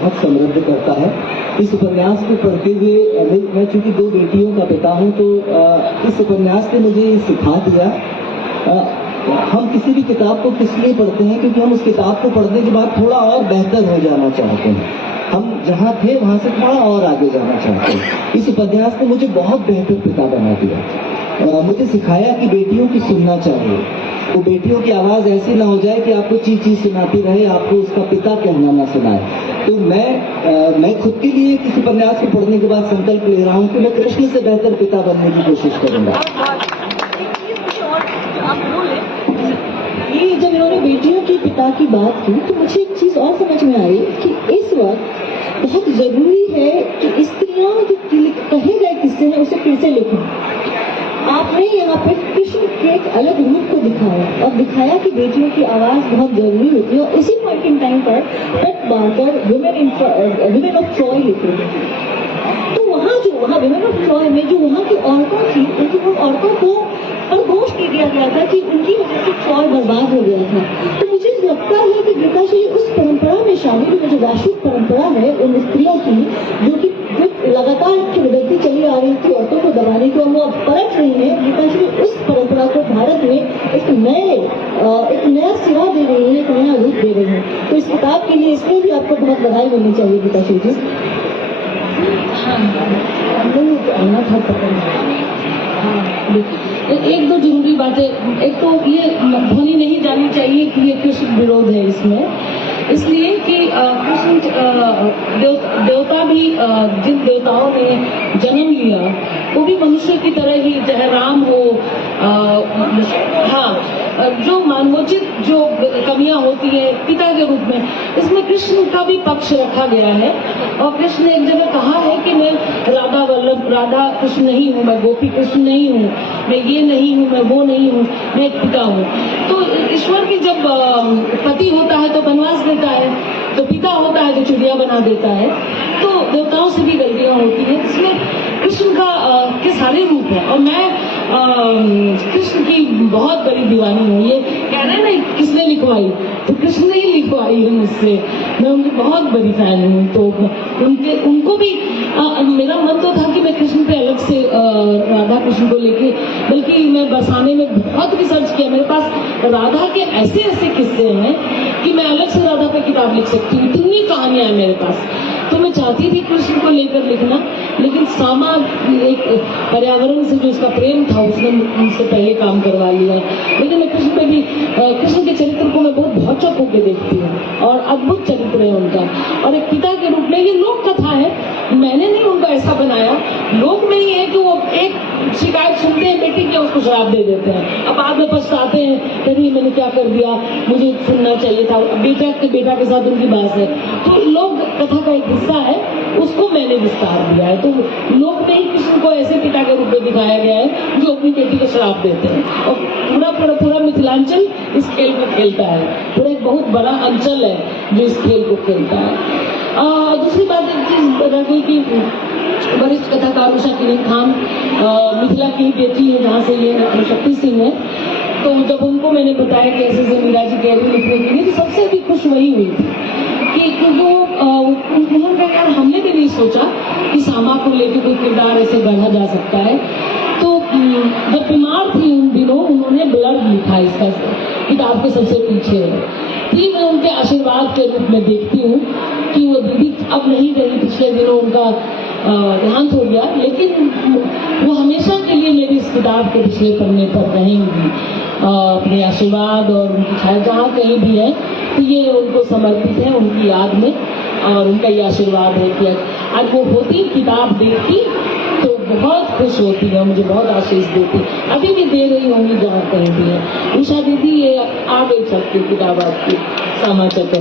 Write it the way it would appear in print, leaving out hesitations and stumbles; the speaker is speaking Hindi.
बहुत समृद्ध करता है। इस उपन्यास को पढ़ते हुए मैं चूंकि 2 बेटियों का पिता हूं, तो इस उपन्यास ने मुझे सिखा दिया, हम किसी भी किताब को किस लिए पढ़ते हैं, क्योंकि हम उस किताब को पढ़ने के बाद थोड़ा और बेहतर हो जाना चाहते हैं। हम जहाँ थे वहाँ से थोड़ा और आगे जाना चाहते हैं। इस उपन्यास ने मुझे बहुत बेहतर पिता बना दिया। मुझे सिखाया कि बेटियों की सुनना चाहिए, तो बेटियों की आवाज़ ऐसी ना हो जाए कि आपको चीज़ सुनाती रहे, आपको उसका पिता कहना ना सुनाए। तो मैं खुद के लिए किस उपन्यास को पढ़ने के बाद संकल्प ले रहा हूँ कि मैं कृष्ण से बेहतर पिता बनने की कोशिश करूँगा। ये जब इन्होंने बेटियों के पिता की बात की तो मुझे एक चीज और समझ में आई कि इस वक्त बहुत जरूरी है कि स्त्रियां जो कहे गए किस्से हैं उसे फिर से लिखें। आपने यहाँ पे कृष्ण के एक अलग रूप को दिखाया और दिखाया कि बेटियों की आवाज बहुत जरूरी होती है, और इसी पॉइंट इन टाइम पर पेट बार्कर वुमेन ऑफ ट्रॉय लिखे थे। तो वहाँ वुमेन ऑफ ट्रॉय में जो वहाँ की औरतों थी, उनकी उन औरतों को परदोष दे दिया गया था कि उनकी वजह से ट्रॉय बर्बाद हो गया था। तो मुझे लगता है कि गीताश्री उस परंपरा में शामिल, जो वैश्विक परंपरा है उन स्त्रियों की जो कि लगातार बदलती चली आ रही थी औरतों को दबाने की, और वो अब परख रही है। गीताश्री उस परंपरा को भारत में एक नया सिरा दे रही है, एक नया रूप दे रही है। तो इस किताब के लिए इसमें भी आपको बहुत बधाई मिलनी चाहिए गीताश्री जी। एक दो जरूरी बातें, एक तो ये ध्वनि नहीं जानी चाहिए कि ये कृष्ण विरोध है इसमें, इसलिए कि कृष्ण देवता भी, जिन देवताओं ने जन्म लिया वो भी मनुष्य की तरह ही, चाहे राम हो, जो मानवोचित जो कमियां होती है पिता के रूप में, इसमें कृष्ण का भी पक्ष रखा गया है। और कृष्ण ने एक जगह कहा है कि मैं राधा कृष्ण नहीं हूँ, मैं गोपी कृष्ण नहीं हूँ, मैं ये नहीं हूँ, मैं वो नहीं हूँ, मैं एक पिता हूँ। तो ईश्वर की जब पति होता है तो वनवास देता है, तो पिता होता है तो चिड़िया बना देता है। तो देवताओं से भी गलतियां होती है, इसमें कृष्ण के सारे रूप है। और मैं कृष्ण की बहुत बड़ी दीवानी हूँ। ये कह रहे हैं ना किसने लिखवाई, तो कृष्ण ने ही लिखवाई है मुझसे, मैं उनकी बहुत बड़ी फैन हूँ। तो उनको भी मेरा मन तो था कि मैं कृष्ण पे अलग से राधा कृष्ण को लेके, बल्कि मैं बरसाने में बहुत रिसर्च किया। मेरे पास राधा के ऐसे ऐसे किस्से हैं कि मैं अलग से राधा पे किताब लिख सकती हूँ, इतनी कहानियां हैं मेरे पास। तो मैं चाहती थी कृष्ण को लेकर लिखना, लेकिन सामा एक पर्यावरण से जो उसका प्रेम था उसने मुझसे पहले काम करवा लिया। लेकिन मैं कृष्ण पे भी, कृष्ण के चरित्र को मैं बहुत चौंक होकर देखती हूँ, और अद्भुत चरित्र है उनका। और एक पिता के रूप में ये लोक कथा है, मैंने नहीं उनको ऐसा बनाया, लोक में ही है कि वो एक शिकायत सुनते हैं बेटी की, उसको शराब दे देते हैं, अब बाद में पछताते हैं, कभी मैंने क्या कर दिया, मुझे सुनना चाहिए था। बेटा के साथ उनकी बात है, तो लोक कथा का एक हिस्सा है, उसको मैंने विस्तार दिया है। तो लोक में ही कृष्ण को ऐसे पिता के रूप में दिखाया गया है जो अपनी बेटी को शराब देते हैं, और पूरा मिथिलांचल इस खेल को खेलता है, पूरा एक बहुत बड़ा अंचल है जो इस खेल को खेलता है। दूसरी बात एक चीज रह गई कि वरिष्ठ कथाकार उषा किरण खान मिथिला की ही बेटी है, जहाँ से ये शक्ति सिंह है। तो जब उनको मैंने बताया कि ऐसे मीरा जी कह रही लिखने के लिए, तो सबसे अधिक खुश वही हुई थी कि उन्होंने कहा यार हमने भी नहीं सोचा कि सामा को लेकर कोई किरदार ऐसे गढ़ा जा सकता है। तो जब बीमार थी उन दिनों उन्होंने ब्लड लिखा इसका किताब के सबसे पीछे। ठीक मैं उनके आशीर्वाद के रूप में देखती हूँ कि वो दीदी अब नहीं रही, पिछले दिनों उनका देहांत हो गया, लेकिन वो हमेशा के लिए मेरी इस किताब के पिछले पन्ने पर रहेंगी। अपने आशीर्वाद और उनकी छाया जहाँ कहीं भी है तो ये उनको समर्पित है, उनकी याद में। और उनका ये आशीर्वाद है कि आज वो होती किताब देखती तो बहुत खुश होती है, मुझे बहुत आशीष देती, अभी भी दे रही होंगी जहाँ कहीं भी है। उषा दीदी ये आ गई सबकी किताब आपकी सामा चक्र।